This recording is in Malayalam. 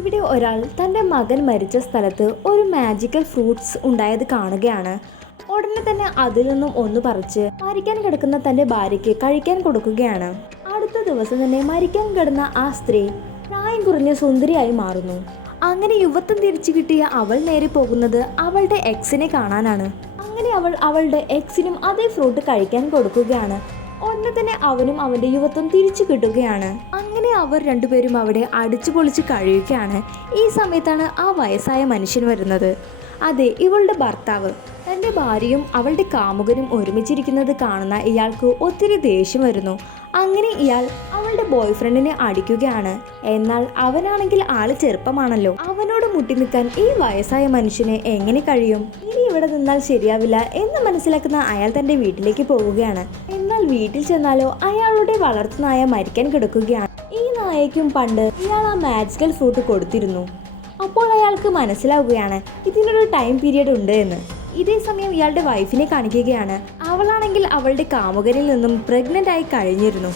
ഇവിടെ ഒരാൾ തൻ്റെ മകൻ മരിച്ച സ്ഥലത്ത് ഒരു മാജിക്കൽ ഫ്രൂട്ട്സ് ഉണ്ടായത് കാണുകയാണ്. ഉടനെ തന്നെ അതിൽ നിന്നും ഒന്ന് പറിച്ച് മരിക്കാൻ കിടക്കുന്ന തൻ്റെ ഭാര്യയ്ക്ക് കഴിക്കാൻ കൊടുക്കുകയാണ്. അടുത്ത ദിവസം തന്നെ മരിക്കാൻ കിടന്ന ആ സ്ത്രീ പ്രായം കുറഞ്ഞ സുന്ദരിയായി മാറുന്നു. അങ്ങനെ യുവത്വം തിരിച്ചു കിട്ടിയ അവൾ നേരെ പോകുന്നത് അവളുടെ എക്സിനെ കാണാനാണ്. അങ്ങനെ അവൾ അവളുടെ എക്സിനും അതേ ഫ്രൂട്ട് കഴിക്കാൻ കൊടുക്കുകയാണ്. ഉടനെ തന്നെ അവനും അവന്റെ യുവത്വം തിരിച്ചു കിട്ടുകയാണ്. അങ്ങനെ അവർ രണ്ടുപേരും അവിടെ അടിച്ചു പൊളിച്ച് കഴിയുകയാണ്. ഈ സമയത്താണ് ആ വയസ്സായ മനുഷ്യൻ വരുന്നത്. അതെ, ഇവളുടെ ഭർത്താവ്. തൻ്റെ ഭാര്യയും അവളുടെ കാമുകനും ഒരുമിച്ചിരിക്കുന്നത് കാണുന്ന ഇയാൾക്ക് ഒത്തിരി ദേഷ്യം വരുന്നു. അങ്ങനെ ഇയാൾ അവളുടെ ബോയ് ഫ്രണ്ടിനെ അടിക്കുകയാണ്. എന്നാൽ അവനാണെങ്കിൽ ആള് ചെറുപ്പമാണല്ലോ. അവനോട് മുട്ടി നിൽക്കാൻ ഈ വയസ്സായ മനുഷ്യന് എങ്ങനെ കഴിയും? ഇനി ഇവിടെ നിന്നാൽ ശരിയാവില്ല എന്ന് മനസ്സിലാക്കുന്ന അയാൾ തൻ്റെ വീട്ടിലേക്ക് പോവുകയാണ്. എന്നാൽ വീട്ടിൽ ചെന്നാലോ അയാളുടെ വളർത്തുനായ മരിക്കാൻ കിടക്കുകയാണ്. ഈ നായയ്ക്കും പണ്ട് ഇയാൾ ആ മാജിക്കൽ ഫ്രൂട്ട് കൊടുത്തിരുന്നു. അപ്പോൾ അയാൾക്ക് മനസ്സിലാവുകയാണ് ഇതിനൊരു ടൈം പീരിയഡ് ഉണ്ട് എന്ന്. ഇതേ സമയം ഇയാളുടെ വൈഫിനെ കാണിക്കുകയാണ്. അവളാണെങ്കിൽ അവളുടെ കാമുകനിൽ നിന്നും പ്രഗ്നന്റ് ആയി കഴിഞ്ഞിരുന്നു.